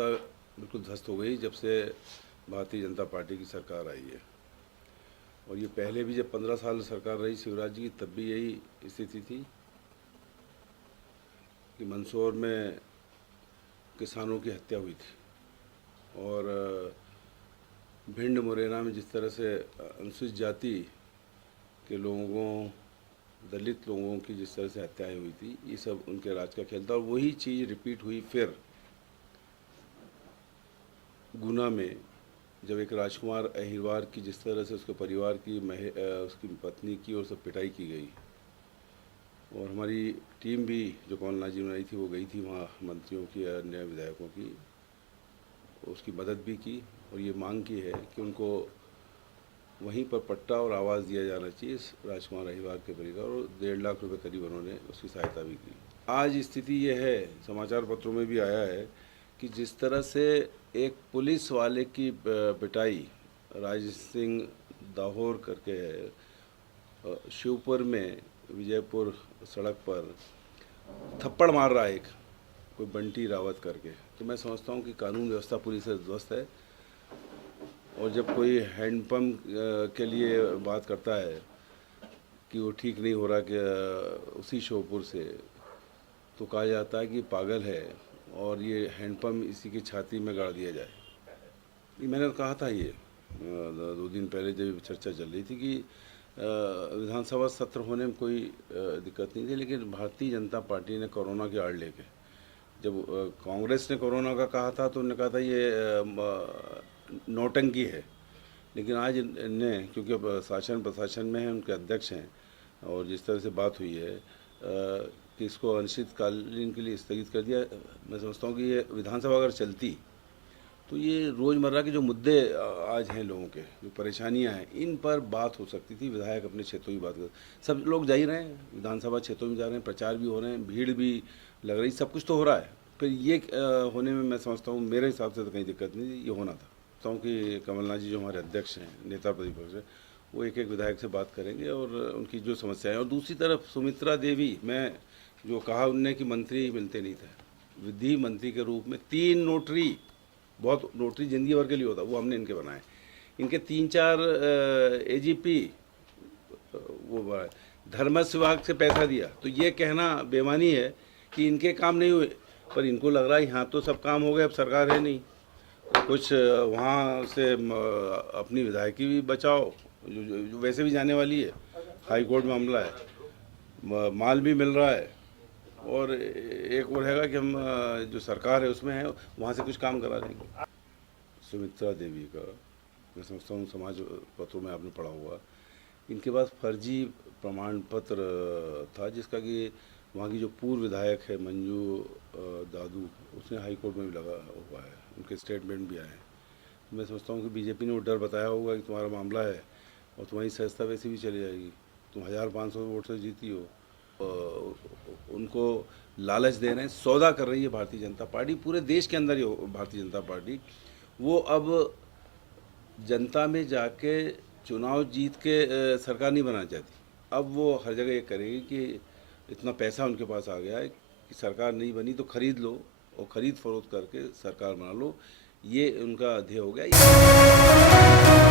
व्यवस्था बिल्कुल ध्वस्त हो गई जब से भारतीय जनता पार्टी की सरकार आई है। और ये पहले भी जब 15 साल सरकार रही शिवराज जी की, तब भी यही स्थिति थी कि मंदसौर में किसानों की हत्या हुई थी और भिंड मुरैना में जिस तरह से अनुसूचित जाति के लोगों, दलित लोगों की जिस तरह से हत्याएं हुई थी, ये सब उनके राज का खेल था। और वही चीज़ रिपीट हुई फिर गुना में, जब एक राजकुमार अहिरवार की जिस तरह से उसके परिवार की उसकी पत्नी की और सब पिटाई की गई। और हमारी टीम भी जो कमलनाथ जी ने आई थी वो गई थी वहाँ, मंत्रियों की, अन्य विधायकों की, उसकी मदद भी की और ये मांग की है कि उनको वहीं पर पट्टा और आवाज़ दिया जाना चाहिए इस राजकुमार अहिरवार के परिवार। और 1.5 लाख रुपए करीब उन्होंने उसकी सहायता भी की। आज स्थिति ये है, समाचार पत्रों में भी आया है कि जिस तरह से एक पुलिस वाले की पिटाई राजेश सिंह दाहोर करके है, शिवपुर में विजयपुर सड़क पर थप्पड़ मार रहा है एक कोई बंटी रावत करके, तो मैं समझता हूँ कि कानून व्यवस्था पूरी से ध्वस्त है। और जब कोई हैंडपम्प के लिए बात करता है कि वो ठीक नहीं हो रहा कि उसी श्योपुर से, तो कहा जाता है कि पागल है और ये हैंडपम्प इसी की छाती में गाड़ दिया जाए। ये मैंने कहा था, ये 2 दिन पहले जब चर्चा चल रही थी कि विधानसभा सत्र होने में कोई दिक्कत नहीं थी, लेकिन भारतीय जनता पार्टी ने कोरोना की आड़ लेके, जब कांग्रेस ने कोरोना का कहा था तो उन्होंने कहा था ये नौटंकी है, लेकिन आज ने, क्योंकि अब शासन प्रशासन में है, उनके अध्यक्ष हैं, और जिस तरह से बात हुई है कि इसको अनिश्चितकालीन के लिए स्थगित कर दिया। मैं समझता हूँ कि ये विधानसभा अगर चलती तो ये रोज़मर्रा के जो मुद्दे आज हैं लोगों के, जो परेशानियां हैं, इन पर बात हो सकती थी। विधायक अपने क्षेत्रों की बात कर, सब लोग जा ही रहे हैं, विधानसभा क्षेत्रों में जा रहे हैं, प्रचार भी हो रहे हैं, भीड़ भी लग रही, सब कुछ तो हो रहा है। फिर ये होने में मैं समझता हूँ, मेरे हिसाब से तो कहीं दिक्कत नहीं थी, ये होना था। कि कमलनाथ जी जो हमारे अध्यक्ष हैं, नेता प्रतिपक्ष हैं, वो एक एक विधायक से बात करेंगे और उनकी जो समस्याएं। और दूसरी तरफ सुमित्रा देवी, मैं जो कहा उनने कि मंत्री मिलते नहीं थे, विधि मंत्री के रूप में 3 नोटरी, बहुत नोटरी जिंदगी भर के लिए होता, वो हमने इनके बनाए। इनके 3-4 AGP वो धर्मस्व विभाग से पैसा दिया, तो ये कहना बेमानी है कि इनके काम नहीं हुए, पर इनको लग रहा है यहाँ तो सब काम हो गए, अब सरकार है नहीं, कुछ वहाँ से अपनी विधायकी भी बचाओ जो वैसे भी जाने वाली है, हाई कोर्ट में मामला है, माल भी मिल रहा है, और एक और हैगा कि हम जो सरकार है उसमें है, वहाँ से कुछ काम करा देंगे। सुमित्रा देवी का मैं समझता हूँ, समाज पत्रों में आपने पढ़ा होगा, इनके पास फर्जी प्रमाण पत्र था, जिसका कि वहाँ की जो पूर्व विधायक है मंजू दादू, उसने हाई कोर्ट में भी लगा हुआ है, उनके स्टेटमेंट भी आए हैं। मैं समझता हूँ कि बीजेपी ने वो डर बताया होगा कि तुम्हारा मामला है और तुम्हारी सदस्यता वैसे भी चली जाएगी, तुम 1500 वोट से जीती हो। उनको लालच दे रहे हैं, सौदा कर रही है भारतीय जनता पार्टी, पूरे देश के अंदर ही भारतीय जनता पार्टी। वो अब जनता में जाके चुनाव जीत के सरकार नहीं बनाना चाहती, अब वो हर जगह ये करेगी कि इतना पैसा उनके पास आ गया है कि सरकार नहीं बनी तो खरीद लो, और ख़रीद फरोख्त करके सरकार बना लो, ये उनका ध्येय हो गया।